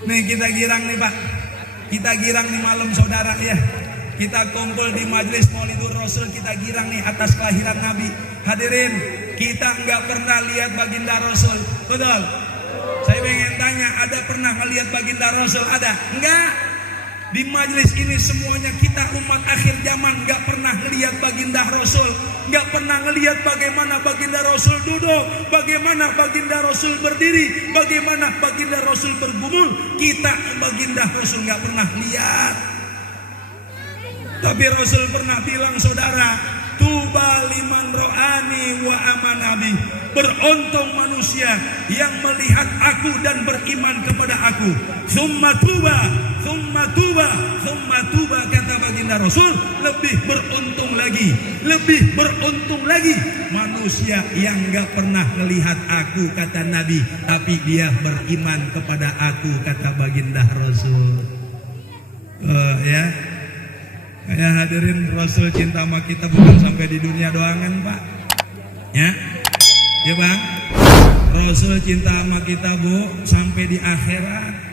Nih kita girang nih Pak, kita girang nih malam saudara ya. Kita kumpul di majelis Maulidur Rasul, kita girang nih atas kelahiran Nabi. Hadirin, kita nggak pernah lihat baginda Rasul, betul? Saya pengen tanya, ada pernah melihat baginda Rasul? Ada? Enggak. Di majelis ini semuanya kita umat akhir zaman nggak pernah ngelihat baginda Rasul, nggak pernah ngelihat bagaimana baginda Rasul duduk, bagaimana baginda Rasul berdiri, bagaimana baginda Rasul bergumul. Kita baginda Rasul nggak pernah lihat. Tapi Rasul pernah bilang saudara, tuba liman ro'ani wa amanabi, beruntung manusia yang melihat aku dan beriman kepada aku. Summa tuba, summa tuba, summa tuba, kata baginda Rasul. Lebih beruntung lagi manusia yang gak pernah melihat aku, kata Nabi, tapi dia beriman kepada aku, kata baginda Rasul. Ya hadirin, Rasul cinta sama kita bukan sampai di dunia doangan Pak. Ya Bang, Rasul cinta sama kita Bu sampai di akhirat.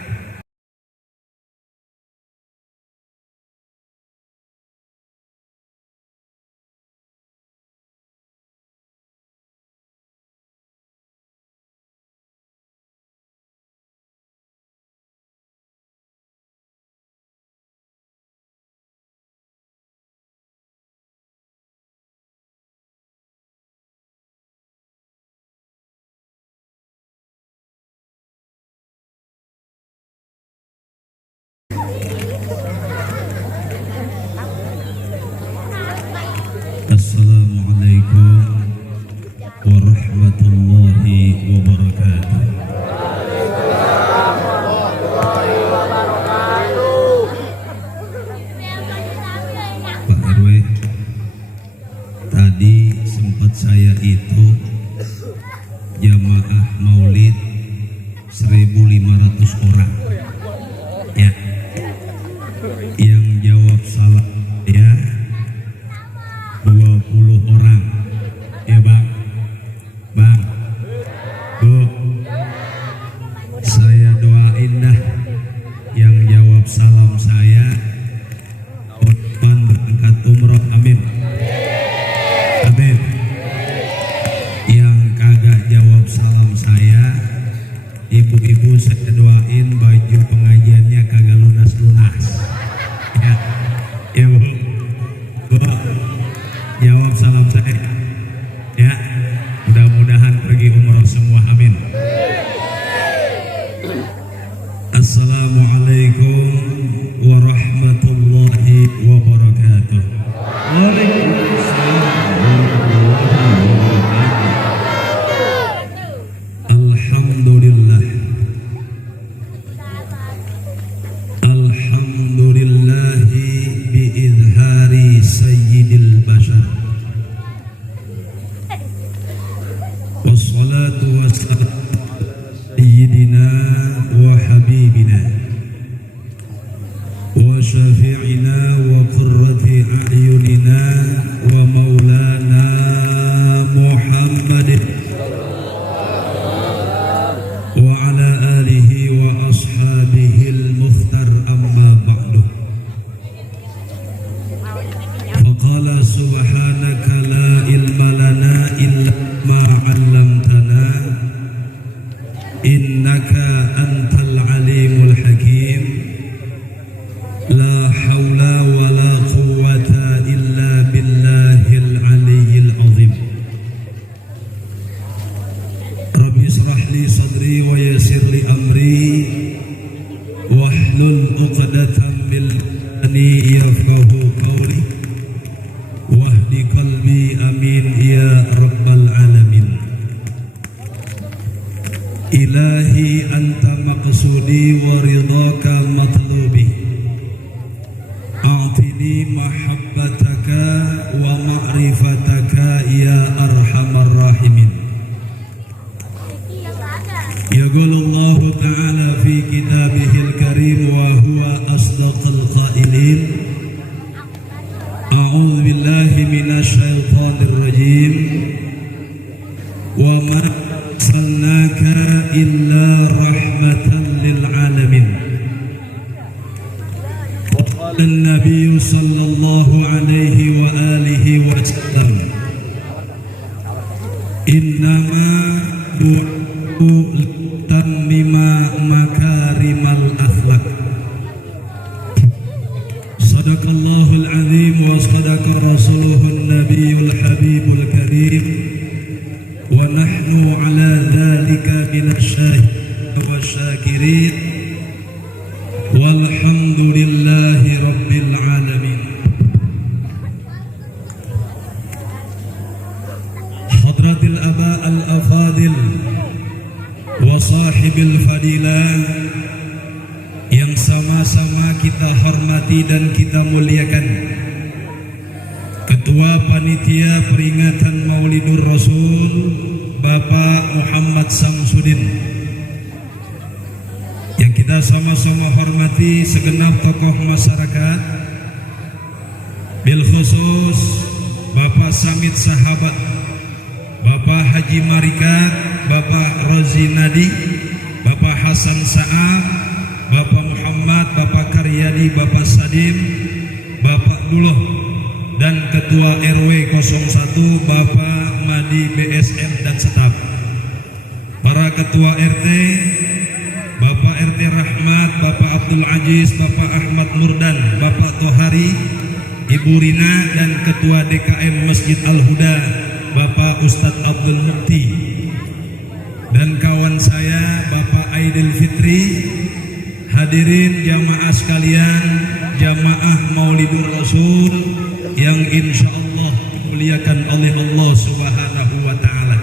Assalamualaikum warahmatullahi wabarakatuh. Pak RW, tadi sempat saya itu jamaah maulid 1.500 orang ya, yang jawab salam ya 20 orang ya Bang, Bu, saya doain dah yang jawab salam saya berangkat umroh, amin. Yang kagak jawab salam saya, ibu-ibu saya doain baju pengajiannya kagak lunas-lunas ya Bu, jawab salam saya ya, mudah-mudahan pergi umroh semua, amin. Assalamualaikum warahmatullahi wabarakatuh. Waalaikumsalam warahmatullahi wabarakatuh. Alhamdulillah, alhamdulillahi biizhari sayyidil bashar, wassalatu wassalamu sayyidina wa habibina wa syafi'ina wa qurrati a'yunina wa maulana Muhammadin wa ala alihi wa ashabihi al-mukhtar, amma ba'du. Faqala subhanaka la ilma lana illa ma 'allamtana innaka antal alimul hakim. La hawla wa la quwwata illa billahil aliyyil azim. Rabbi israh li sadri wa yassir li amri wahlul 'uqdatam min lisani yafqahu qawli wahdi qalbi, amin ya rabbal alamin. Ilahi anta maqsudi wa ridhaka matlubi, a'tini mahabbataka wa ma'rifataka ya arhamar rahimin. Yaqulullahu ta'ala fi kitabihil karim wa huwa asdaqul qailin. A'udzu billahi minasy syaithanir rajim. Wa ma arsalnaka illa rahmatan lil alamin. النبي صلى الله عليه وآله وسلم إنما بعثت لأتمم مكارم الأخلاق. صدق الله العظيم وصدق رسوله النبي الحبيب الكريم ونحن على ذلك من الشاهدين والشاكرين والحمد لله رب العالمين. حضرة الآباء الأفاضل وصاحب الفadilah yang sama-sama kita hormati dan kita muliakan, Ketua Panitia Peringatan Maulidur Rasul Bapak Muhammad Samsudin, yang kita sama-sama hormati segenap tokoh masyarakat, bil khusus Bapak Samit Sahabat, Bapak Haji Marikat, Bapak Rozi Nadi, Bapak Hasan Sa'ab, Bapak Muhammad, Bapak Karyadi, Bapak Sadim, Bapak Duloh, dan Ketua RW 01 Bapak Madi BSM dan staf, para Ketua RT, Bapak RT Rahmat, Bapak Abdul Aziz, Bapak Ahmad Murdan, Bapak Tohari, Ibu Rina, dan Ketua DKM Masjid Al-Huda Bapak Ustadz Abdul Mukti, dan kawan saya Bapak Aidil Fitri. Hadirin jamaah sekalian, jamaah Maulidur Rasul yang insya Allah dimuliakan oleh Allah Subhanahu wa Ta'ala.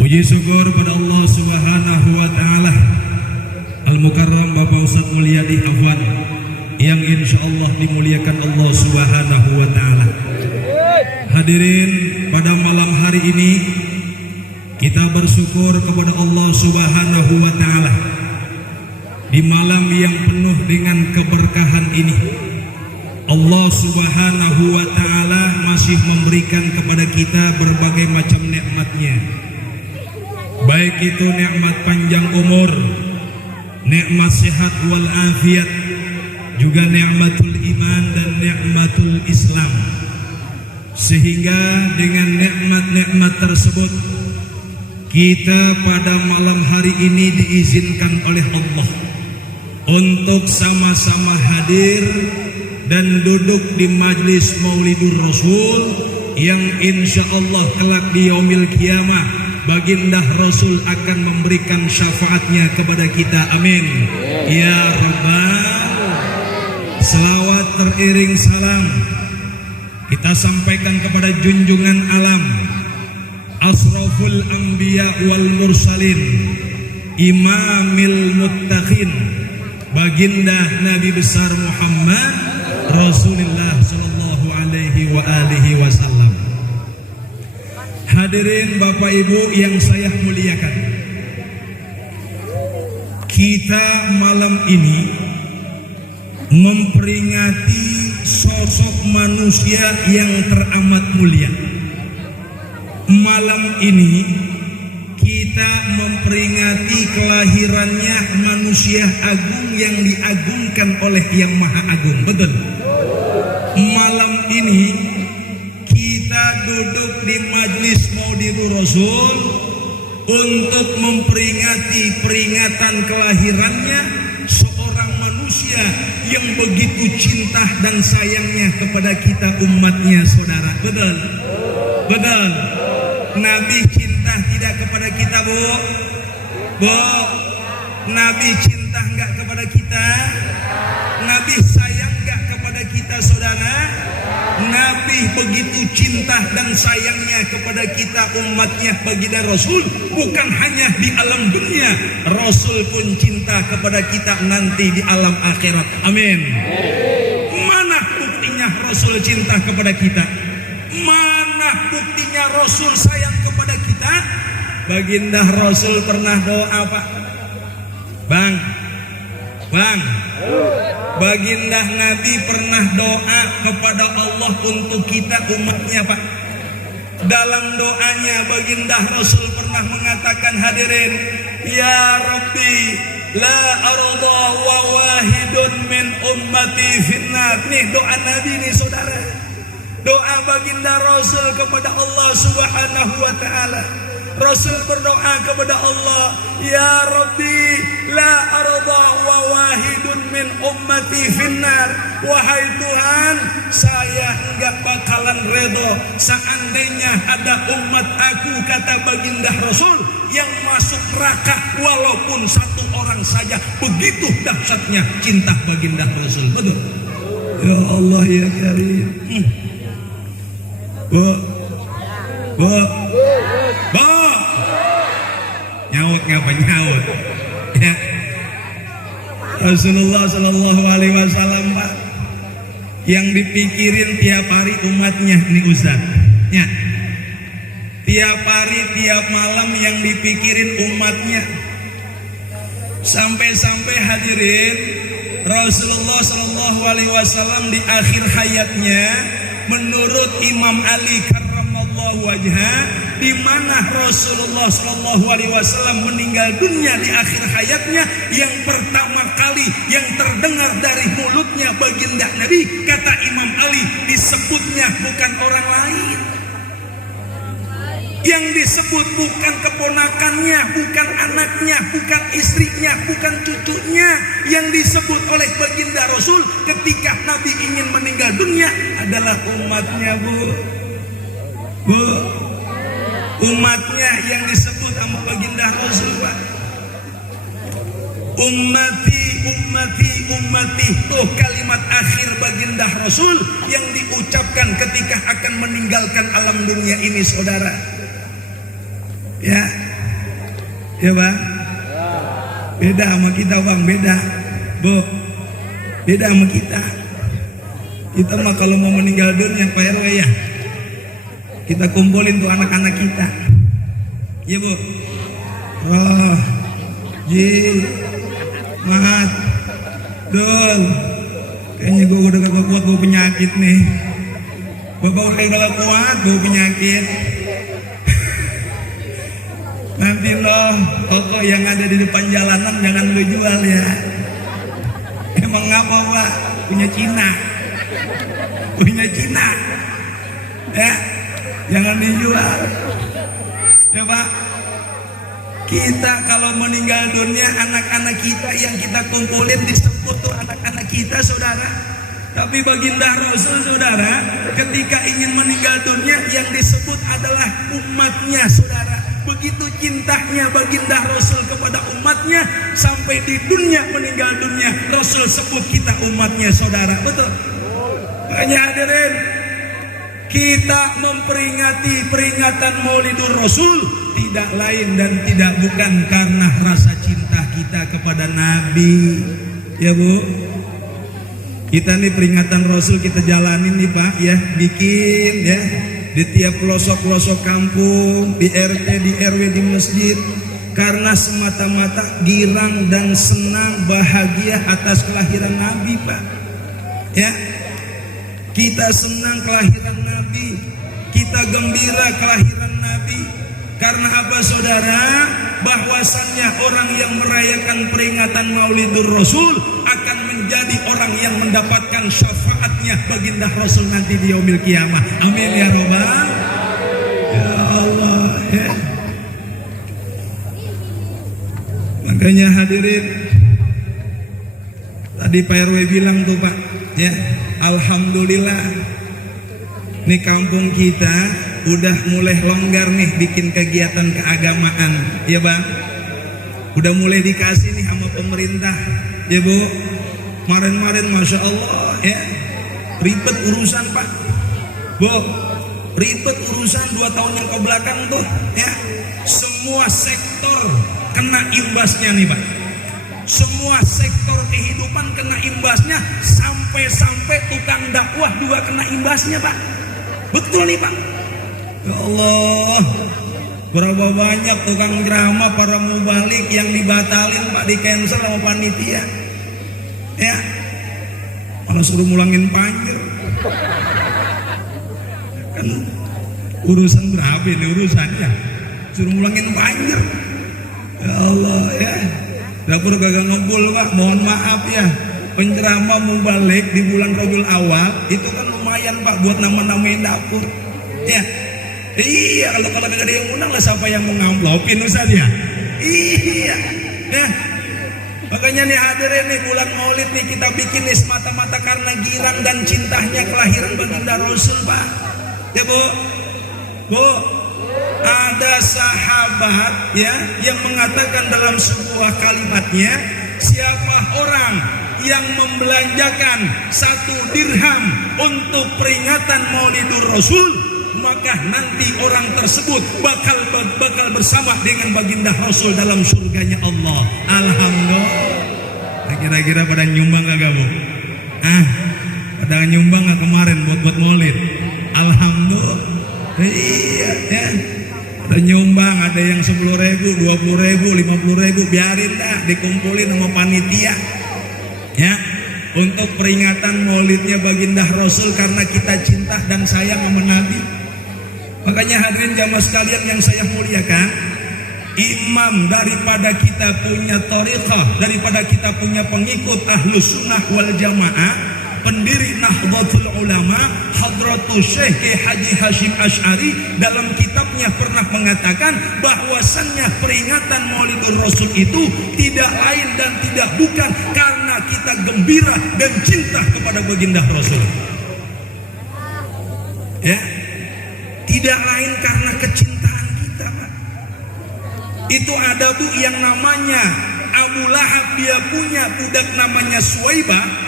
Puji syukur pada Allah Subhanahu wa Ta'ala, Al-Mukarram Bapak Ustadz Mulyadi Afwan, yang insya Allah dimuliakan Allah Subhanahu wa Ta'ala. Hadirin, pada malam hari ini kita bersyukur kepada Allah Subhanahu wa Ta'ala. Di malam yang penuh dengan keberkahan ini, Allah Subhanahu wa Ta'ala masih memberikan kepada kita berbagai macam nikmatnya, baik itu nikmat panjang umur, nikmat sehat wal afiat, juga nikmatul iman dan nikmatul Islam. Sehingga dengan nikmat-nikmat tersebut, kita pada malam hari ini diizinkan oleh Allah untuk sama-sama hadir dan duduk di majlis Maulidur Rasul yang insya Allah kelak di yaumil kiamah baginda Rasul akan memberikan syafaatnya kepada kita. Amin ya Rabbal. Selawat teriring salam kita sampaikan kepada junjungan alam, asraful anbiya wal mursalin, imamil muttaqin, baginda Nabi besar Muhammad Rasulullah sallallahu alaihi wa alihi wasallam. Hadirin Bapak Ibu yang saya muliakan, kita malam ini memperingati sosok manusia yang teramat mulia. Malam ini kita memperingati kelahirannya manusia agung yang diagungkan oleh Yang Maha Agung. Betul. Malam ini kita duduk di majlis Maulidur Rasul untuk memperingati peringatan kelahirannya seorang manusia yang begitu cinta dan sayangnya kepada kita umatnya, saudara. Betul. Betul. Nabi cinta tidak kepada kita, Bu? Bu, Nabi cinta enggak kepada kita? Nabi sayang enggak kepada kita, saudara? Nabi begitu cinta dan sayangnya kepada kita umatnya baginda Rasul, bukan hanya di alam dunia, Rasul pun cinta kepada kita nanti di alam akhirat. Amin. Mana buktinya Rasul cinta kepada kita? Mana buktinya Rasul sayang kepada kita? Baginda Rasul pernah doa, Pak? Bang, baginda Nabi pernah doa kepada Allah untuk kita umatnya, Pak. Dalam doanya baginda Rasul pernah mengatakan, hadirin, ya Rabbi la arda wa wahidun min ummati finnar. Nih doa Nabi nih saudara. Doa baginda Rasul kepada Allah Subhanahu wa taala. Rasul berdoa kepada Allah, ya Rabbi la arda wa wahidun min ummati finnar. Wahai Tuhan, saya enggak bakalan redho seandainya ada umat aku, kata baginda Rasul, yang masuk neraka walaupun satu orang saja. Begitu dahsyatnya cinta baginda Rasul. Betul? Ya Allah ya Karim. Bu, nyaut ngapa nyaut? Ya. Rasulullah Shallallahu Alaihi Wasallam Pak, yang dipikirin tiap hari umatnya nih Ustaz. Ya. Tiap hari tiap malam yang dipikirin umatnya. Sampai-sampai hadirin, Rasulullah Shallallahu Alaihi Wasallam di akhir hayatnya, menurut Imam Ali karramallahu wajhah, di mana Rasulullah Shallallahu Alaihi Wasallam meninggal dunia di akhir hayatnya, yang pertama kali yang terdengar dari mulutnya baginda Nabi, kata Imam Ali, disebutnya bukan orang lain. Yang disebut bukan keponakannya, bukan anaknya, bukan istrinya, bukan cucunya. Yang disebut oleh baginda Rasul ketika Nabi ingin meninggal dunia adalah umatnya, Bu. Umatnya yang disebut sama baginda Rasul, Pak. Ummati, ummati, ummati. Tuh kalimat akhir baginda Rasul yang diucapkan ketika akan meninggalkan alam dunia ini, saudara. Ya, ya Bang. Beda sama kita Bang, beda. Bu, beda sama kita. Kita mah kalau mau meninggal dunia Pak RW ya, kita kumpulin tuh anak-anak kita. Iya Bu. Roh, Ji, Mat, Dul. Kayaknya gue udah gak kuat, gue penyakit nih. Bapak udah gak kuat, gue penyakit. Nanti loh, toko yang ada di depan jalanan jangan lu jual ya. Emang ngapa Pak? Punya Cina. Punya Cina. Ya, jangan dijual. Ya Pak. Kita kalau meninggal dunia, anak-anak kita yang kita kumpulin disebut tuh anak-anak kita, saudara. Tapi baginda Rasul, saudara, ketika ingin meninggal dunia, yang disebut adalah umatnya, saudara. Begitu cintanya baginda Rasul kepada umatnya, sampai di dunia meninggal dunia Rasul sebut kita umatnya, saudara. Betul? Hanya hadirin, kita memperingati peringatan Maulidur Rasul tidak lain dan tidak bukan karena rasa cinta kita kepada Nabi. Ya Bu, kita nih peringatan Rasul kita jalanin nih Pak ya, bikin ya di tiap pelosok-pelosok kampung, di RT, di RW, di masjid, karena semata-mata girang dan senang bahagia atas kelahiran Nabi Pak. Ya, kita senang kelahiran Nabi, kita gembira kelahiran Nabi. Karena apa saudara? Bahwasannya orang yang merayakan peringatan Maulidur Rasul akan menjadi orang yang mendapatkan syafaatnya baginda Rasul nanti di yaumil kiamah. Amin ya robbal. Ya Allah ya. Makanya hadirin, tadi Pak RW bilang tuh Pak ya, alhamdulillah nih kampung kita udah mulai longgar nih bikin kegiatan keagamaan, ya Bang. Udah mulai dikasih nih sama pemerintah, ya Bu. Kemarin-kemarin Masya Allah ya, ribet urusan Pak. Bu, ribet urusan 2 tahun yang kebelakang tuh ya. Semua sektor kena imbasnya nih Pak. Semua sektor kehidupan kena imbasnya, sampai-sampai tukang dakwah juga kena imbasnya Pak. Betul nih Pak. Ya Allah, berapa banyak tukang drama para mubalik yang dibatalin Pak, di cancel sama panitia. Ya, malah suruh mulangin panjer. Kan urusan berapa ini urusannya? Suruh mulangin panjer. Ya Allah ya. Dapur kagak ngumpul Pak, mohon maaf ya. Penceramah mubalik di bulan Rabiul Awal itu kan lumayan Pak buat nama-namain dapur. Ya. Iya, kalau kagak ada yang undang lah siapa yang mau ngamplopin Ustaz ya? Iya. Ya. Makanya nih hadirin nih bulan Maulid nih kita bikin nih semata-mata karena girang dan cintanya kelahiran baginda Rasul Pak. Ya Bu. Bu, ada sahabat ya yang mengatakan dalam sebuah kalimatnya, siapa orang yang membelanjakan 1 dirham untuk peringatan Maulidur Rasul, maka nanti orang tersebut bakal bersama dengan baginda Rasul dalam surganya Allah. Alhamdulillah. Kira-kira pada nyumbang kagak Bu? Pada nyumbang nggak kemarin buat Maulid? Alhamdulillah. Iya ya. Ada nyumbang, ada yang 10.000, 20.000, 50.000, biarin dah dikumpulin sama panitia. Ya, untuk peringatan Maulidnya baginda Rasul karena kita cinta dan sayang sama Nabi. Makanya hadirin jamaah sekalian yang saya muliakan, imam daripada kita punya thariqah, daripada kita punya pengikut Ahlus Sunnah wal Jamaah, pendiri Nahdlatul Ulama Hadratus Syekh Haji Hashim Asy'ari dalam kitabnya pernah mengatakan bahwasannya peringatan Maulidur Rasul itu tidak lain dan tidak bukan karena kita gembira dan cinta kepada baginda Rasul. Ya, tidak lain karena kecintaan kita, Pak. Itu ada Bu yang namanya Abu Lahab, dia punya budak namanya Suwaibah.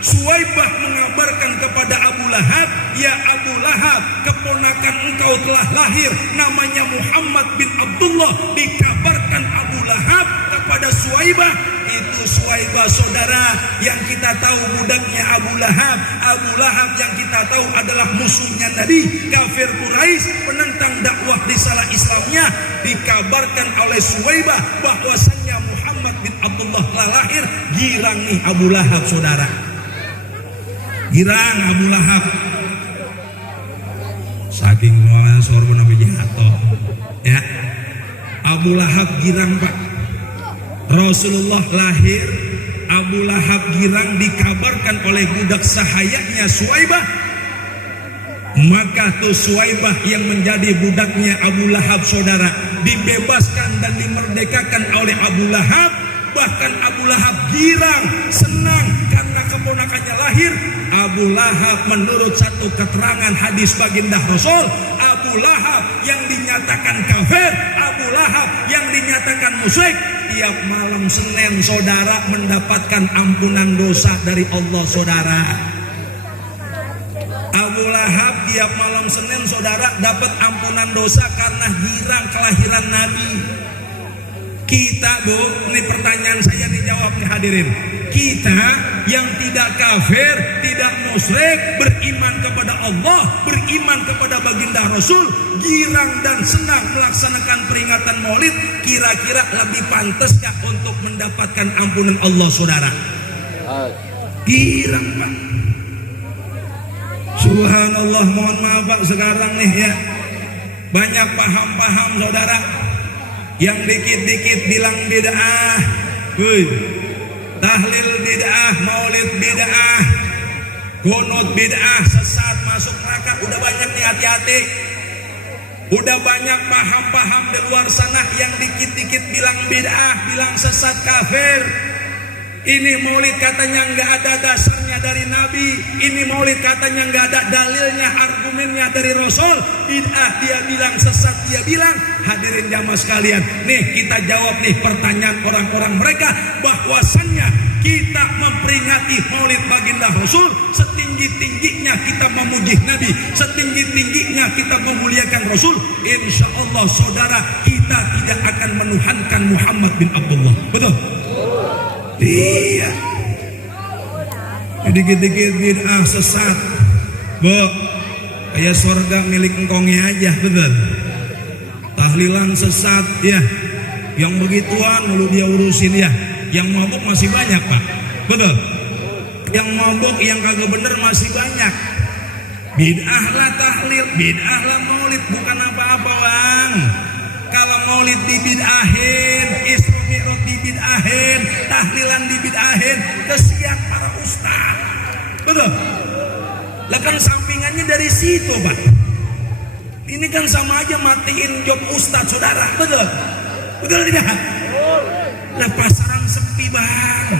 Suwaibah mengabarkan kepada Abu Lahab, ya Abu Lahab, keponakan engkau telah lahir, namanya Muhammad bin Abdullah. Dikabarkan Abu Lahab kepada Suwaibah. Itu Suwaibah saudara yang kita tahu budaknya Abu Lahab. Abu Lahab yang kita tahu adalah musuhnya Nabi, kafir Quraisy, penentang dakwah risalah Islamnya. Dikabarkan oleh Suwaibah bahwasannya Muhammad bin Abdullah telah lahir. Girang nih Abu Lahab saudara. Girang Abu Lahab, saking semuanya sorban Nabi jatuh. Ya, Abu Lahab girang Pak. Rasulullah lahir, Abu Lahab girang, dikabarkan oleh budak sahayanya Suwaibah. Maka tuh Suwaibah yang menjadi budaknya Abu Lahab saudara dibebaskan dan dimerdekakan oleh Abu Lahab. Bahkan Abu Lahab girang, senang karena keponakannya lahir. Abu Lahab menurut satu keterangan hadis baginda Rasul, Abu Lahab yang dinyatakan kafir, Abu Lahab yang dinyatakan musyrik, tiap malam Senin saudara mendapatkan ampunan dosa dari Allah saudara. Abu Lahab tiap malam Senin saudara dapat ampunan dosa karena girang kelahiran Nabi. Kita Bu, ini pertanyaan saya dijawab nih hadirin. Kita yang tidak kafir, tidak musyrik, beriman kepada Allah, beriman kepada baginda Rasul, girang dan senang melaksanakan peringatan Maulid, kira-kira lebih pantas gak untuk mendapatkan ampunan Allah saudara? Girang Pak. Subhanallah, mohon maaf Pak, sekarang nih ya banyak paham-paham saudara yang dikit-dikit bilang bid'ah, tahlil bid'ah, maulid bid'ah, kunut bid'ah, sesat, masuk neraka. Udah banyak nih, hati-hati. Udah banyak paham-paham di luar sana yang dikit-dikit bilang bid'ah, bilang sesat, kafir. Ini maulid katanya nggak ada dasarnya dari Nabi. Ini maulid katanya nggak ada dalilnya, argumennya dari Rasul. Bid'ah dia bilang, sesat dia bilang. Hadirin jamaah sekalian, nih kita jawab nih pertanyaan orang-orang mereka bahwasannya kita memperingati maulid baginda Rasul, setinggi-tingginya kita memuji Nabi, setinggi-tingginya kita memuliakan Rasul. Insya Allah saudara, kita tidak akan menuhankan Muhammad bin Abdullah. Betul? Iya. Dikit-dikit bid'ah sesat, Bu, kayak surga milik engkongnya aja, betul? Tahlilan sesat ya, yang begituan mulu dia urusin ya. Yang mabuk masih banyak Pak, betul? Yang mabuk, yang kagak bener masih banyak. Bid'ah lah tahlil, bid'ah lah maulid, bukan apa-apa Bang. Kalau maulid dibid'ahin, Mi'raj dibid'ahin, tahlilan dibid'ahin, kesian para ustaz. Betul? Lah kan sampingannya dari situ, Pak. Ini kan sama aja matiin job ustaz, saudara. Betul? Betul tidak? Lah pasaran sepi, Bang.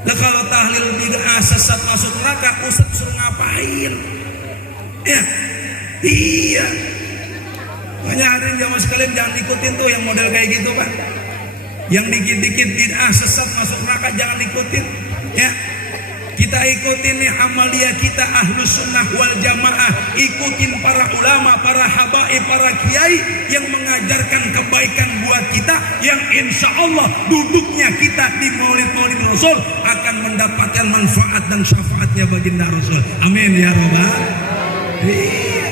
Lah kalau tahlil bid'ah sesat masuk neraka, ustaz suruh ngapain? Ya, iya. Makanya hadirin jamaah sekalian jangan ikutin tuh yang model kayak gitu, Pak. Yang dikit-dikit bid'ah sesat masuk neraka jangan ikutin. Ya, kita ikutin nih amalia kita Ahlus Sunnah wal Jamaah, ikutin para ulama, para habaib, para kiai yang mengajarkan kebaikan buat kita, yang insya Allah duduknya kita di maulid-maulid Rasul akan mendapatkan manfaat dan syafaatnya baginda Rasul. Amin ya Rabbal. Iya.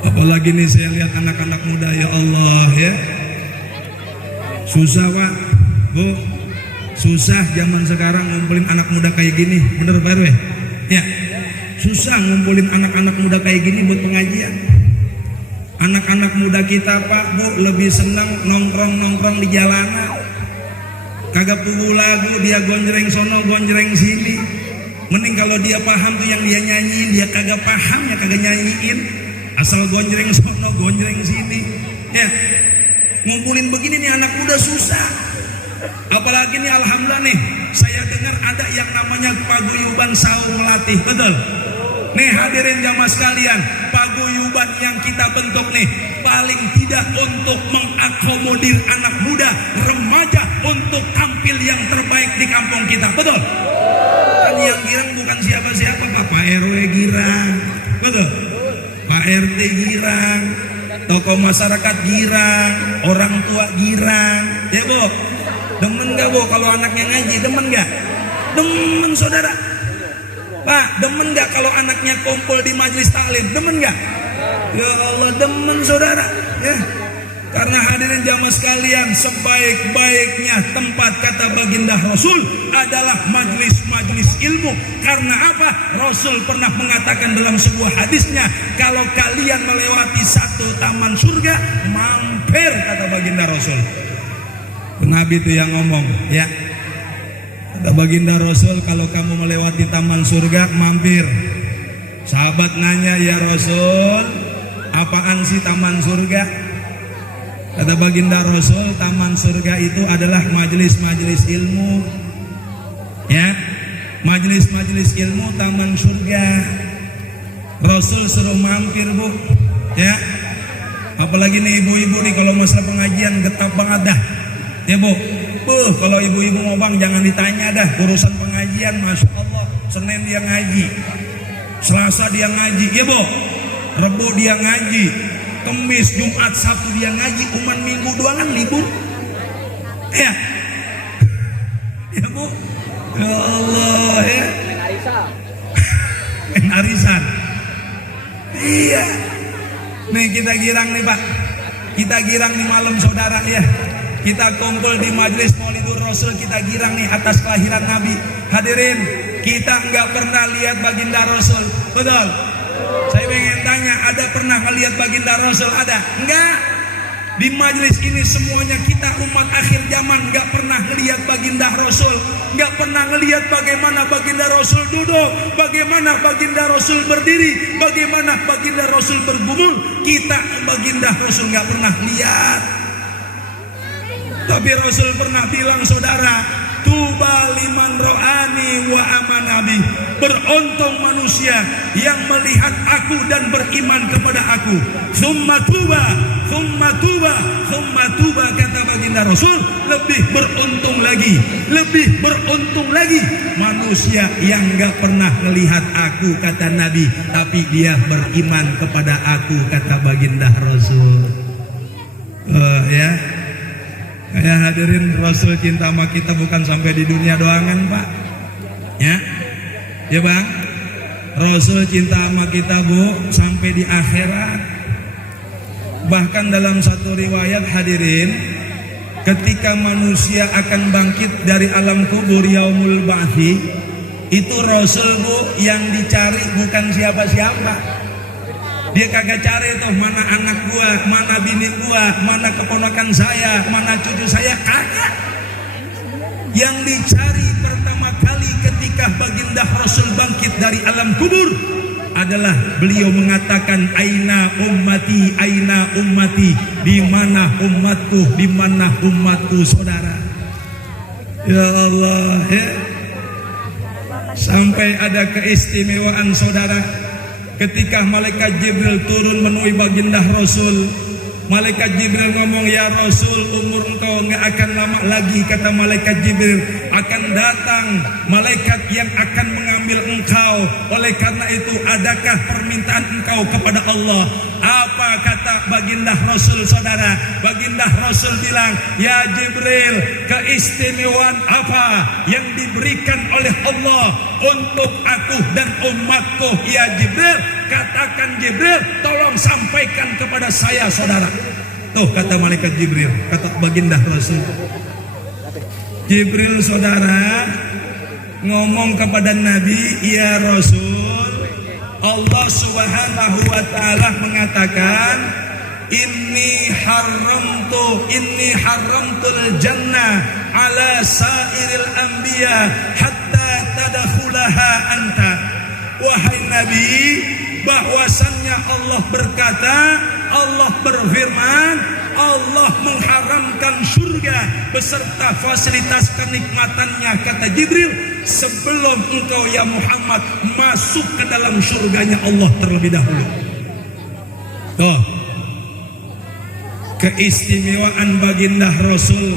Apalagi nih saya lihat anak-anak muda, ya Allah ya. Susah, Pak, Bu. Susah zaman sekarang ngumpulin anak muda kayak gini, bener baru ya? Ya, susah ngumpulin anak-anak muda kayak gini buat pengajian. Anak-anak muda kita, Pak, Bu, lebih senang nongkrong-nongkrong di jalanan. Kagak pugu lagu, dia gonjreng sono, gonjreng sini. Mending kalau dia paham tuh yang dia nyanyiin, dia kagak paham ya kagak nyanyiin. Asal gonjreng sono, gonjreng sini. Ya, ngumpulin begini nih anak muda susah. Apalagi nih alhamdulillah nih, saya dengar ada yang namanya paguyuban saum melatih, betul? Nih hadirin jamaah sekalian, paguyuban yang kita bentuk nih paling tidak untuk mengakomodir anak muda, remaja untuk tampil yang terbaik di kampung kita, betul? Kan yang girang bukan siapa-siapa, Pak RW girang, betul? Pak RT girang, tokoh masyarakat girang, orang tua girang, ya Bu? Demen gak Bu kalau anaknya ngaji? Demen gak? Demen saudara. Pak, demen gak kalau anaknya kumpul di majelis taklim? Demen gak? Ya Allah, demen saudara ya. Karena hadirin jamaah sekalian, sebaik-baiknya tempat kata baginda Rasul adalah majelis-majelis ilmu. Karena apa? Rasul pernah mengatakan dalam sebuah hadisnya, kalau kalian melewati satu taman surga, mampir, kata baginda Rasul. Nabi itu yang ngomong ya. Kata baginda Rasul, kalau kamu melewati taman surga, mampir. Sahabat nanya, ya Rasul, apaan sih taman surga? Kata baginda Rasul, taman surga itu adalah majelis-majelis ilmu. Ya, majelis-majelis ilmu, taman surga. Rasul suruh mampir, Bu. Ya, apalagi nih ibu-ibu nih kalau masalah pengajian getap banget dah. Ya Bu, kalau ibu-ibu mau Bang jangan ditanya dah urusan pengajian, Masya Allah. Senin dia ngaji, Selasa dia ngaji, ya Bu. Rebu dia ngaji, Kemis, Jumat, Sabtu dia ngaji. Cuman Minggu doang kan libur. Ya, ya Bu. Ya Allah ya. Arisan. Iya. Nih kita girang nih Pak. Kita girang nih malam saudara ya. Kita kumpul di majelis Maulidur Rasul, kita girang nih atas kelahiran Nabi. Hadirin, kita nggak pernah lihat baginda Rasul, betul? Saya pengen tanya, ada pernah melihat baginda Rasul? Ada? Enggak. Di majelis ini semuanya kita umat akhir zaman nggak pernah melihat baginda Rasul, nggak pernah melihat bagaimana baginda Rasul duduk, bagaimana baginda Rasul berdiri, bagaimana baginda Rasul bergumul. Kita baginda Rasul nggak pernah lihat. Tapi Rasul pernah bilang saudara, tuba liman ro'ani wa amanabi. Beruntung manusia yang melihat aku dan beriman kepada aku. Summa tuba, summa tuba, summa tuba, kata baginda Rasul. Lebih beruntung lagi manusia yang gak pernah melihat aku, kata Nabi, tapi dia beriman kepada aku, kata baginda Rasul. Ya. Kayak hadirin, Rasul cinta sama kita bukan sampai di dunia doangan Pak. Ya, ya Bang. Rasul cinta sama kita Bu sampai di akhirat. Bahkan dalam satu riwayat hadirin, ketika manusia akan bangkit dari alam kubur yaumul ba'thi, itu Rasul Bu yang dicari bukan siapa-siapa. Dia kagak cari tuh mana anak gua, mana bini gua, mana keponakan saya, mana cucu saya, kagak. Yang dicari pertama kali ketika baginda Rasul bangkit dari alam kubur adalah beliau mengatakan aina ummati, di mana umatku, di mana umatku, saudara. Ya Allah, ya. Sampai ada keistimewaan, saudara, ketika malaikat Jibril turun menemui baginda Rasul. Malaikat Jibril ngomong, ya Rasul, umur engkau nggak akan lama lagi, kata malaikat Jibril, akan datang malaikat yang akan mengambil engkau. Oleh karena itu, adakah permintaan engkau kepada Allah? Apa kata baginda Rasul, saudara? Baginda Rasul bilang, ya Jibril, keistimewaan apa yang diberikan oleh Allah untuk aku dan umatku? Ya Jibril, katakan Jibril, tolong sampaikan kepada saya, saudara. Tuh kata malaikat Jibril, kata baginda Rasul. Jibril, saudara, ngomong kepada Nabi, ya Rasul, Allah Subhanahu wa ta'ala mengatakan, inni haramtul jannah ala sairil anbiya hatta tadakhulaha anta. Wahai Nabi, bahwasannya Allah berkata, Allah berfirman, Allah mengharamkan surga beserta fasilitas kenikmatannya, kata Jibril, sebelum engkau ya Muhammad masuk ke dalam surganya Allah terlebih dahulu. Tuh, keistimewaan baginda Rasul.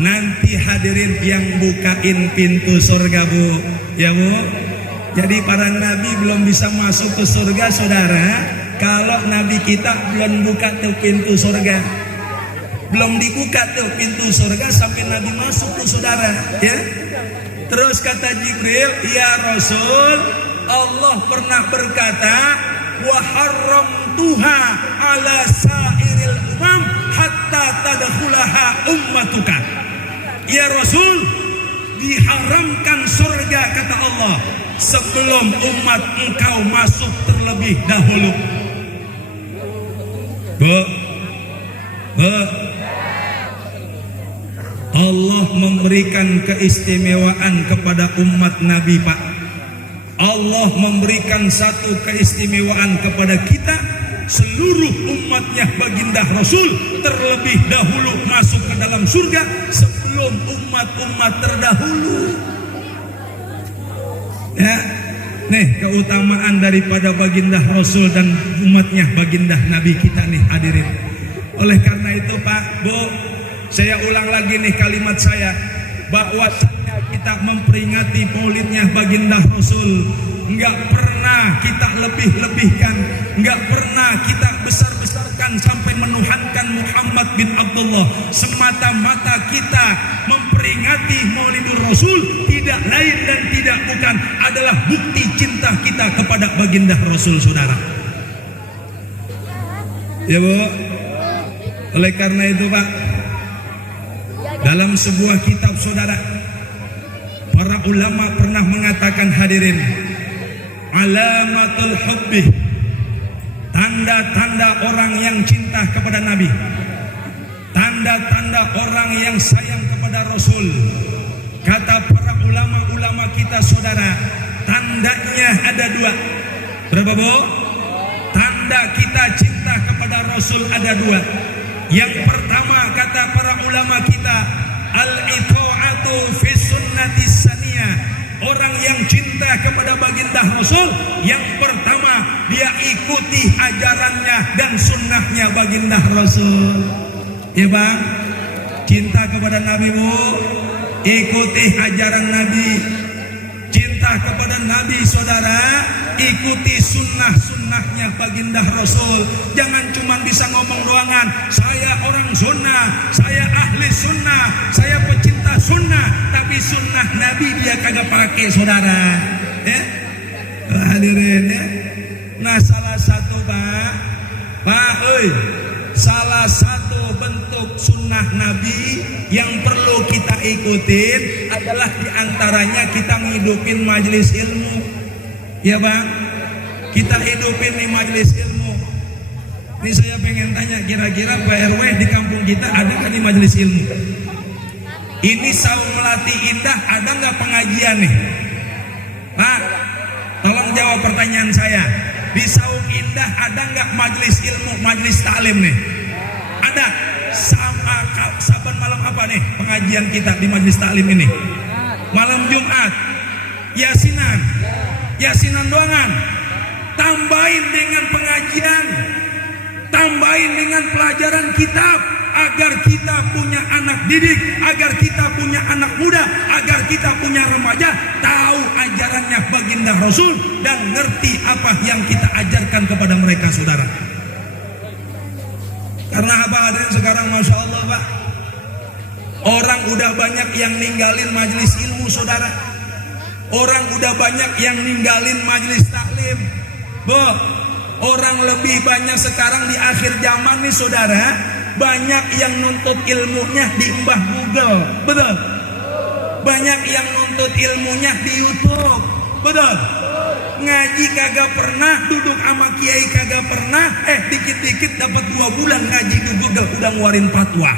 Nanti hadirin yang bukain pintu surga, Bu, ya Bu. Jadi para nabi belum bisa masuk ke surga, saudara, kalau nabi kita belum buka tuh pintu surga. Belum dibuka tuh pintu surga sampai nabi masuk tuh, saudara, ya. Terus kata Jibril, ya Rasul, Allah pernah berkata, wa haramtuha ala sairil umam hatta tadkhulaha ummatuka. Ya Rasul, diharamkan surga, kata Allah, sebelum umat engkau masuk terlebih dahulu. Bu, Allah memberikan keistimewaan kepada umat Nabi, Pak. Allah memberikan satu keistimewaan kepada kita, seluruh umatnya baginda Rasul terlebih dahulu masuk ke dalam surga sebelum umat-umat terdahulu. Ya, nih keutamaan daripada baginda Rasul dan umatnya baginda Nabi kita nih, hadirin. Oleh karena itu, Pak, Bu, saya ulang lagi nih kalimat saya, bahwasanya kita memperingati maulidnya baginda Rasul nggak pernah kita lebih-lebihkan, nggak pernah kita besar-besarkan sampai menuhankan Muhammad bin Abdullah. Semata-mata kita memperingati Maulidur Rasul tidak lain dan tidak bukan adalah bukti cinta kita kepada baginda Rasul, saudara. Ya Bu, oleh karena itu, Pak, dalam sebuah kitab, saudara, para ulama pernah mengatakan, hadirin, alamatul hubbi, tanda-tanda orang yang cinta kepada Nabi, tanda-tanda orang yang sayang kepada Rasul. Kata para ulama-ulama kita, saudara, tandanya ada dua. Berapa, Bu? Tanda kita cinta kepada Rasul ada dua. Yang pertama, kata para ulama kita, al-itha'atu fi sunnatis saniyah. Orang yang cinta kepada baginda Rasul, yang pertama dia ikuti ajarannya dan sunnahnya baginda Rasul. Ya Bang, cinta kepada Nabi, Bu, ikuti ajaran Nabi. Cinta kepada Nabi, saudara, ikuti sunnah-sunnahnya baginda Rasul. Jangan cuma bisa ngomong doangan, saya orang sunnah, saya ahli sunnah, saya pecinta sunnah, tapi sunnah Nabi dia kagak pakai, saudara. Ya, hadirin, ya. Nah, salah satu, Pak, salah satu bentuk sunnah Nabi yang perlu kita ikutin adalah diantaranya kita ngidupin majelis ilmu. Ya Bang, kita hidupin nih majelis ilmu. Ini saya pengen tanya, kira-kira Pak RW di kampung kita ada nggak di majelis ilmu? Ini Saung Melati Indah ada nggak pengajian nih? Pak, tolong jawab pertanyaan saya. Di Saung Indah ada nggak majelis ilmu, majelis taklim nih? Ada. Sama saban malam apa nih pengajian kita di majelis taklim ini? Malam Jumat. Yasinan doangan. Tambahin dengan pengajian, tambahin dengan pelajaran kitab, agar kita punya anak didik, agar kita punya anak muda, agar kita punya remaja tahu ajarannya baginda Rasul dan ngerti apa yang kita ajarkan kepada mereka, saudara. Karena apa hadirin sekarang, masya Allah Pak, orang udah banyak yang ninggalin majelis ilmu, saudara. Orang udah banyak yang ninggalin majelis taklim. Orang lebih banyak sekarang di akhir zaman nih, saudara, banyak yang nuntut ilmunya di Mbah Google, betul? Banyak yang nuntut ilmunya di YouTube, betul? Ngaji kagak pernah, duduk sama kiai kagak pernah, dikit-dikit dapat 2 bulan ngaji di Google udah ngeluarin fatwa.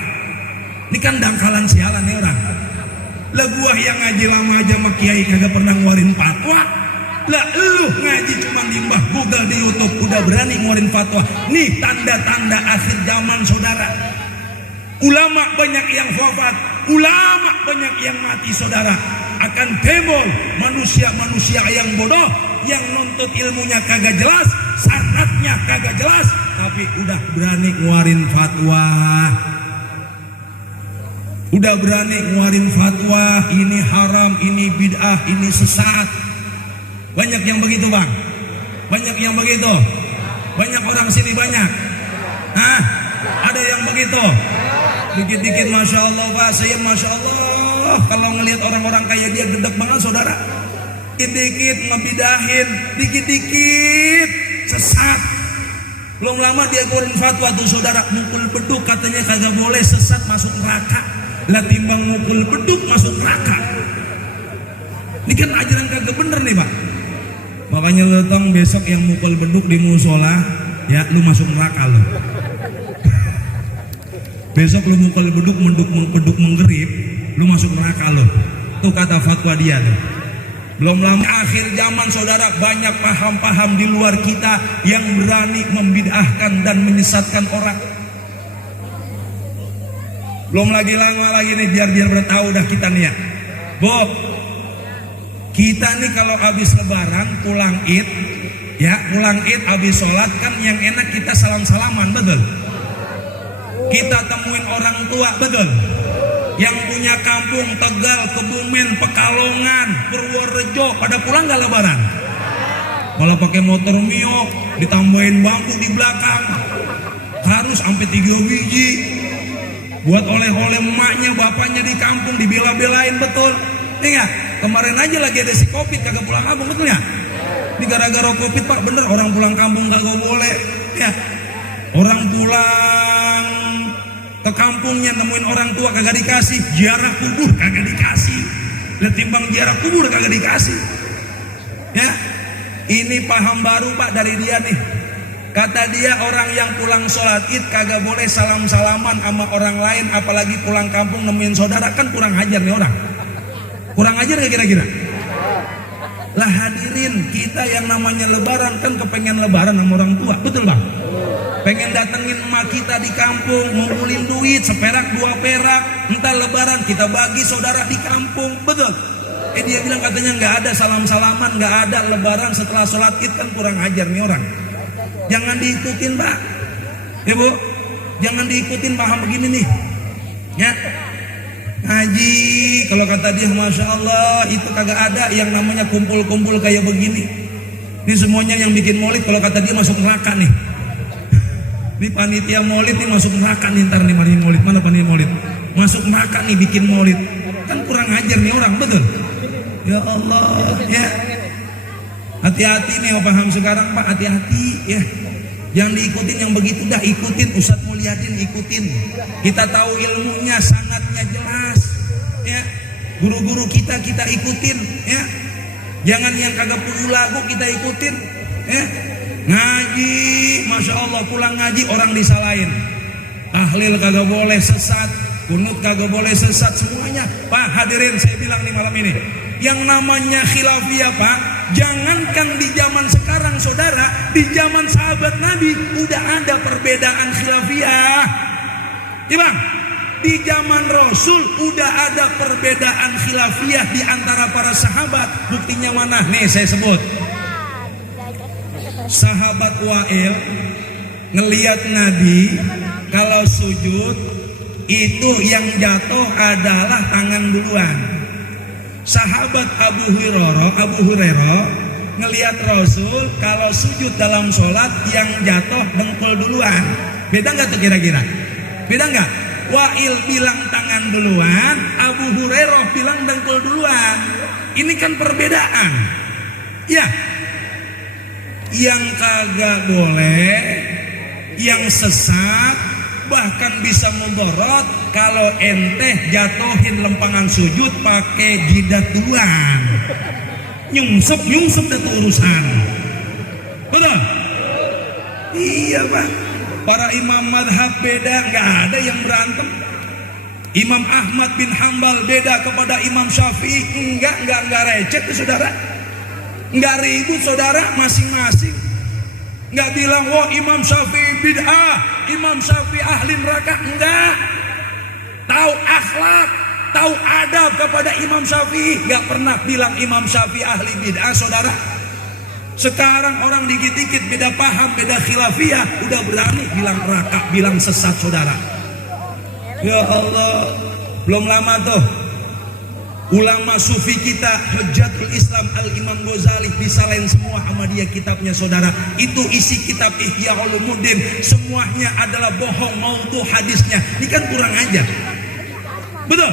Ini kan dangkalan sialan nih orang. Lah gua yang ngaji lama aja sama kiai kagak pernah ngeluarin fatwa. Lah lu ngaji cuma di Mbah Google di YouTube udah berani ngeluarin fatwa. Nih tanda-tanda akhir zaman, saudara. Ulama banyak yang wafat, ulama banyak yang mati, saudara. Akan timbul manusia-manusia yang bodoh, yang nuntut ilmunya kagak jelas, sanadnya kagak jelas, tapi udah berani ngeluarin fatwa. Udah berani ngeluarin fatwa, ini haram, ini bid'ah, ini sesat. Banyak yang begitu, Bang. Banyak yang begitu. Banyak orang sini banyak. Hah? Ada yang begitu. Dikit-dikit masya Allah, Pak. Saya masya Allah. Kalau ngelihat orang-orang kayak dia gedek banget, saudara. Dikit-dikit ngebidahin, dikit-dikit sesat. Belum lama dia keluarin fatwa tuh, saudara. Mukul beduk katanya kagak boleh, sesat, masuk neraka. Lah timbang mukul beduk masuk neraka. Ini kan ajaran kagak bener nih, Pak. Makanya lu tong besok yang mukul beduk di musola, ya lu masuk neraka lu. Besok lu mukul beduk menggerip, lu masuk neraka lu. Tuh kata fatwa dia tuh. Belum lama akhir zaman, saudara, banyak paham-paham di luar kita yang berani membid'ahkan dan menyesatkan orang. Belum lagi lama lagi nih, biar bertahu dah kita nih ya. Bob, kita nih kalau habis lebaran pulang id, ya pulang id habis sholat kan yang enak kita salam-salaman, betul? Kita temuin orang tua, betul? Yang punya kampung Tegal, Kebumen, Pekalongan, Purworejo pada pulang gak lebaran? Kalau pakai motor Mio ditambahin bangku di belakang, harus sampai 3 biji. Buat oleh-oleh emaknya, bapaknya di kampung dibela-belain, betul? Iya, kemarin aja lagi ada si Covid kagak pulang kampung, betul ya? Ini gara-gara Covid, Pak, bener orang pulang kampung kagak boleh. Ya, orang pulang ke kampungnya nemuin orang tua kagak dikasih, ziarah kubur kagak dikasih. Lihat timbang ziarah kubur kagak dikasih. Ya, ini paham baru, Pak, dari dia nih. Kata dia orang yang pulang sholat id kagak boleh salam-salaman sama orang lain, apalagi pulang kampung nemuin saudara, kan kurang ajar nih orang. Kurang ajar gak kira-kira? Lah hadirin, kita yang namanya lebaran kan kepengen lebaran sama orang tua, betul Bang? Pengen datengin emak kita di kampung, ngumpulin duit, seperak 2 perak, entar lebaran kita bagi saudara di kampung, betul? Dia bilang katanya nggak ada salam-salaman, nggak ada lebaran setelah sholat id, kan kurang ajar nih orang. Jangan diikutin, Pak. Ya Bu, jangan diikutin paham begini nih. Ya, ngaji kalau kata dia masya Allah itu kagak ada yang namanya kumpul-kumpul kayak begini. Ini semuanya yang bikin maulid kalau kata dia masuk neraka nih. Ini panitia maulid nih masuk neraka nih, ntar nih mari maulid, mana panitia maulid? Masuk neraka nih bikin maulid. Kan kurang ajar nih orang, betul? Ya Allah, ya. Hati-hati nih, paham sekarang Pak, hati-hati ya. Jangan diikutin yang begitu, dah ikutin Ustadz Mulyadin, ikutin. Kita tahu ilmunya, sangatnya jelas. Ya, guru-guru kita ikutin. Ya, jangan yang kagak punya lagu kita ikutin. Ya, Ngaji, Masya Allah, pulang ngaji orang disalahin. Tahlil kagak boleh sesat, kunut kagak boleh sesat, semuanya. Pak, hadirin, saya bilang nih malam ini, yang namanya khilafiyah, Pak, jangankan di zaman sekarang saudara, di zaman sahabat Nabi udah ada perbedaan khilafiyah. Ya Bang, di zaman Rasul udah ada perbedaan khilafiyah di antara para sahabat. Buktinya mana? Nih saya sebut. Sahabat Wa'il ngelihat Nabi kalau sujud itu yang jatuh adalah tangan duluan. Sahabat Abu Hurairah ngelihat Rasul kalau sujud dalam sholat yang jatuh dengkul duluan. Beda nggak tuh kira-kira? Beda nggak? Wa'il bilang tangan duluan, Abu Hurairah bilang dengkul duluan. Ini kan perbedaan. Ya, yang kagak boleh, yang sesat, bahkan bisa mudarat kalau ente jatuhin lempangan sujud pakai jidat duluan. Nyungsep dah tuh urusan. Betul? Iya Pak. Para imam madhab beda, nggak ada yang berantem. Imam Ahmad bin Hambal beda kepada Imam Syafi'i, enggak recet tuh saudara. Nggak ribut saudara, masing-masing. Nggak bilang, wah Imam Syafi'i bid'ah, Imam Syafi'i ahli neraka. Enggak. Tahu akhlak, tahu adab kepada Imam Syafi'i. Nggak pernah bilang Imam Syafi'i ahli bid'ah saudara. Sekarang orang dikit-dikit beda paham, beda khilafiyah, udah berani bilang neraka, bilang sesat saudara. Ya Allah, belum lama tuh ulama sufi kita Hujjatul Islam Al-Imam Ghazali disalahin semua sama dia kitabnya saudara. Itu isi kitab Ihya Ulumuddin, semuanya adalah bohong, maudhu hadisnya. Ini kan kurang aja. Betul?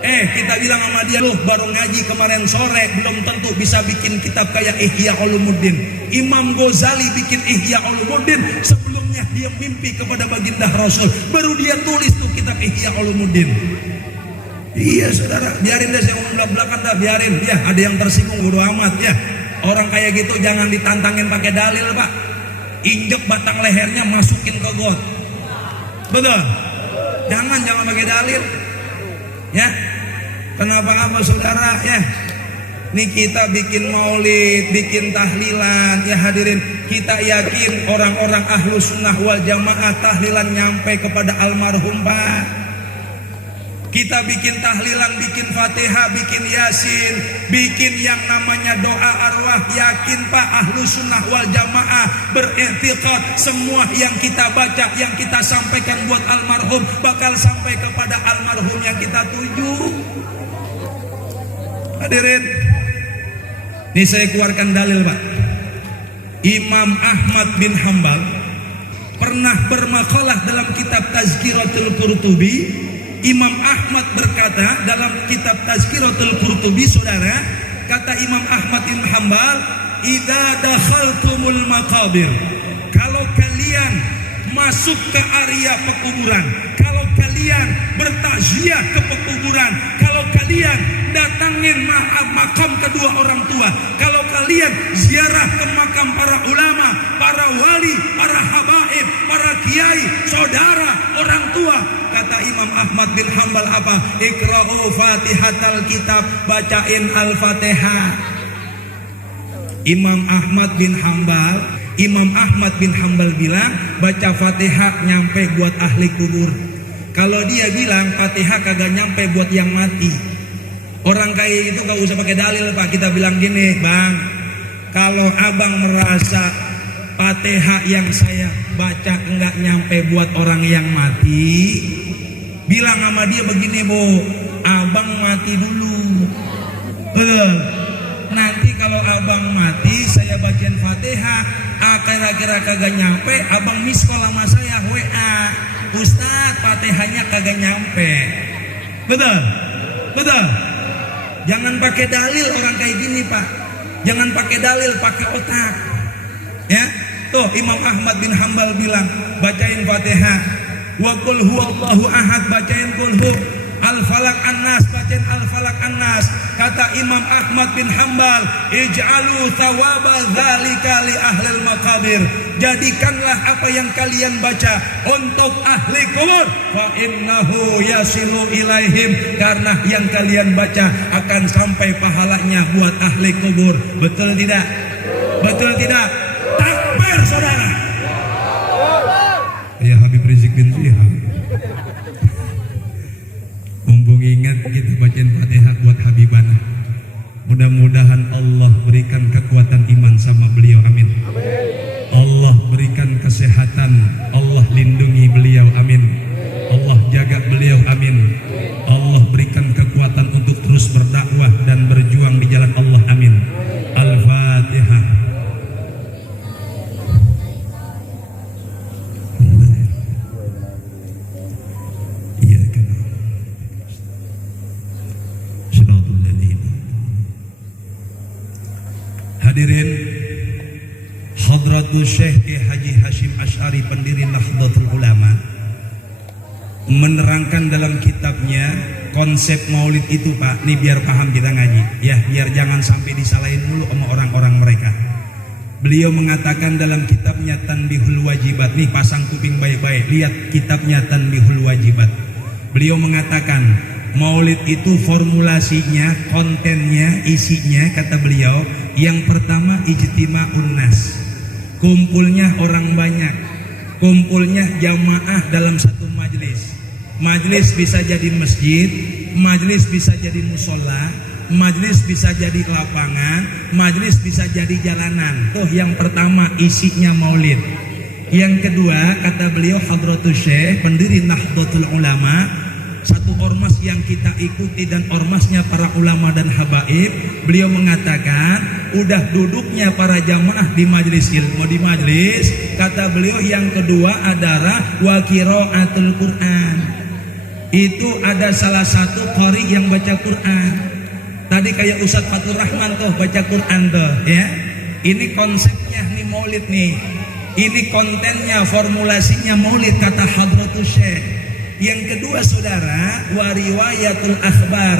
Kita bilang sama dia, loh baru ngaji kemarin sore, belum tentu bisa bikin kitab kayak Ihya Ulumuddin. Imam Ghazali bikin Ihya Ulumuddin, sebelumnya dia mimpi kepada baginda Rasul, baru dia tulis tuh kitab Ihya Ulumuddin. Iya saudara, biarin deh saya ngomong belak-belakan dah, biarin. Ya ada yang tersinggung, bodo amat ya. Orang kayak gitu jangan ditantangin pakai dalil Pak. Injek batang lehernya, masukin ke got. Betul? Jangan pakai dalil. Ya, kenapa apa saudara ya? Nih kita bikin maulid, bikin tahlilan, ya hadirin. Kita yakin orang-orang ahlus sunnah wal jamaah tahlilan nyampe kepada almarhum Pak. Kita bikin tahlilan, bikin fatihah, bikin yasin, bikin yang namanya doa arwah. Yakin Pak, ahlus sunnah wal jamaah beriktikad semua yang kita baca, yang kita sampaikan buat almarhum bakal sampai kepada almarhum yang kita tuju. Hadirin, ini saya keluarkan dalil Pak. Imam Ahmad bin Hambal pernah bermakalah dalam kitab Tazkiratul Qurtubi. Imam Ahmad berkata dalam kitab Tazkiratul Qurtubi saudara, kata Imam Ahmad bin Hambal, idza dakhaltumul maqabir, kalau kalian masuk ke area pekuburan, kalau kalian bertakziah ke pekuburan, kalau kalian datangin makam kedua orang tua, kalau kalian ziarah ke makam para ulama, para wali, para habaib, para kiai, saudara, orang tua, kata Imam Ahmad bin Hambal apa? Iqra'u fatihatal kitab, bacain al-fatihah. Imam Ahmad bin Hambal bilang baca fatihah nyampe buat ahli kubur. Kalau dia bilang fatihah kagak nyampe buat yang mati. Orang kayak itu gak usah pakai dalil Pak. Kita bilang gini, Bang, kalau abang merasa fatihah yang saya baca enggak nyampe buat orang yang mati, bilang sama dia begini, Bu, abang mati dulu. Nanti kalau abang mati, saya bacain fatihah, kira-kira kagak nyampe, abang miss call sama saya, WA, Ustadz fatihahnya kagak nyampe. Betul? Jangan pakai dalil orang kayak gini Pak. Jangan pakai dalil, pakai otak. Ya, tuh Imam Ahmad bin Hambal bilang bacain fatihah. Wa qul huwallahu ahad, bacain qul hu. Al-Falaq An-Nas, bacain Al-Falaq An-Nas. Kata Imam Ahmad bin Hambal, ij'alu thawaba dzalika li ahlil maqabir. Jadikanlah apa yang kalian baca untuk ahli kubur, fa innahu yasilu ilaihim, karena yang kalian baca akan sampai pahalanya buat ahli kubur. Betul tidak? Betul tidak? Takbir saudara. Ya Habib Rizik bin Syihab, mumpung ingat kita bacain Fatihah buat Habibana. Mudah-mudahan Allah berikan kekuatan iman sama beliau, amin. Allah berikan kesehatan, Allah lindungi beliau, amin. Allah jaga beliau, amin. Allah berikan kekuatan untuk terus berdakwah dan berjuang di jalan Allah, amin. Al-Fatihah. Hadirin, Hadratul Syekh Haji Hashim Asy'ari, pendiri Nahdlatul Ulama, menerangkan dalam kitabnya konsep maulid itu, Pak. Nih biar paham kita ngaji, ya, biar jangan sampai disalahin mulu sama orang-orang mereka. Beliau mengatakan dalam kitabnya Tanbihul Wajibat, nih pasang kuping baik-baik, lihat kitabnya Tanbihul Wajibat. Beliau mengatakan maulid itu formulasinya, kontennya, isinya, kata beliau, yang pertama ijtima'un nas, kumpulnya orang banyak, kumpulnya jamaah dalam satu majelis. Majelis bisa jadi masjid, majelis bisa jadi musola, majelis bisa jadi lapangan, majelis bisa jadi jalanan. Tuh yang pertama isinya maulid. Yang kedua, kata beliau Hadratul Syekh, pendiri Nahdlatul Ulama, satu ormas yang kita ikuti dan ormasnya para ulama dan habaib. Beliau mengatakan, udah duduknya para jamaah di majelis ilmu, di majelis, kata beliau yang kedua adalah wa qiraatul Quran. Itu ada salah satu qari yang baca Quran. Tadi kayak Ustadz Fatur Rahman tuh baca Quran tuh, ya. Ini konsepnya nih maulid nih. Ini kontennya, formulasinya maulid, kata Hadratul Syekh. Yang kedua saudara, wariwayatul akhbar.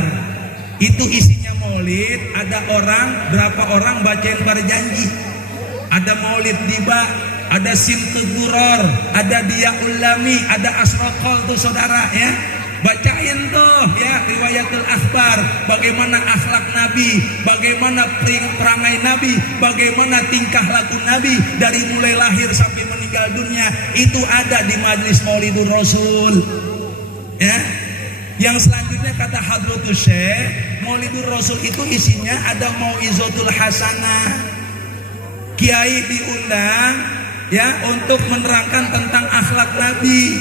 Itu isinya maulid. Ada orang, berapa orang bacain berjanji. Ada maulid tiba, ada simtuguror, ada diaulami, ada asrokol tuh saudara, ya. Bacain tuh, ya, riwayatul akhbar. Bagaimana akhlak Nabi, bagaimana perangai Nabi, bagaimana tingkah laku Nabi dari mulai lahir sampai meninggal dunia. Itu ada di majelis Maulidur Rasul. Ya, yang selanjutnya kata Hadratul Syekh, Maulidur Rasul itu isinya ada mau'izatul hasanah. Kiai diundang, ya, untuk menerangkan tentang akhlak Nabi,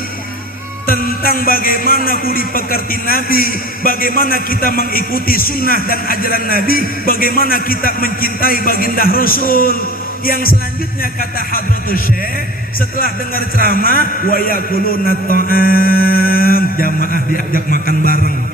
tentang bagaimana budi pekerti Nabi, bagaimana kita mengikuti sunnah dan ajaran Nabi, bagaimana kita mencintai baginda Rasul. Yang selanjutnya kata Hadratul Syekh, setelah dengar ceramah, wa yakuluna ta'am, jamaah diajak makan bareng.